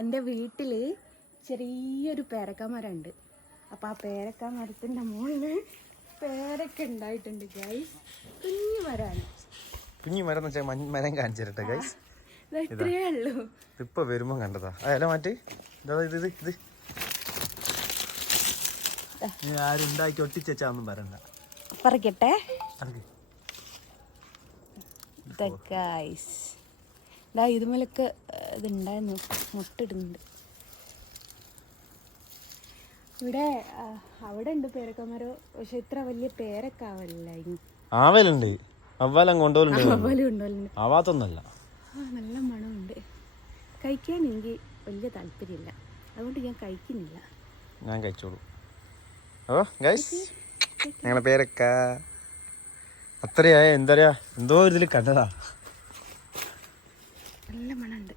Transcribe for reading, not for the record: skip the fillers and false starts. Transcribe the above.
എൻ്റെ വീട്ടിൽ ചെറിയൊരു പേരക്കമരമുണ്ട്. അപ്പോൾ ആ പേരക്ക മരത്തിൻ്റെ മുകളിൽ പേരക്ക ഉണ്ടായിട്ടുണ്ട് ഗൈസ്. കുഞ്ഞു മരമാണ്. കുഞ്ഞു മരം എന്ന് വെച്ചാൽ മരം കാണിച്ചു തരട്ടെ ഗൈസ്. ഇത്രയേ ഉള്ളൂ. ഇപ്പൊ വരുമ്പോ കണ്ടതാ. അല്ല മാറ്റി ഇത് ആരും ഉണ്ടാക്കി ഒട്ടിച്ചാന്നും പറയണ്ട. പറിക്കട്ടെ. ഇതുമലൊക്കെ ഇതുണ്ടായിരുന്നു, മുട്ടിടുന്നുണ്ട്. ഇവിടെ അവിടെ ഉണ്ട് പേരക്കമരം, പക്ഷെ ഇത്ര വലിയ പേരക്കാവല്ലായിരുന്നു. ആവലുണ്ട്, അവലും കൊണ്ടുപോലുണ്ട്. ആവാത്തൊന്നല്ല. നല്ല മണമുണ്ട്. കഴിക്കാൻ എനിക്ക് വലിയ താല്പര്യമില്ല, അതുകൊണ്ട് ഞാൻ കഴിക്കുന്നില്ല. ഞാൻ കഴിച്ചോളൂ. ഓ ഗൈസ്, ഞങ്ങളെ പേരക്ക അത്രയായ എന്താ പറയാ, എന്തോ ഇതിൽ കണ്ടതാ. നല്ല മണമുണ്ട്.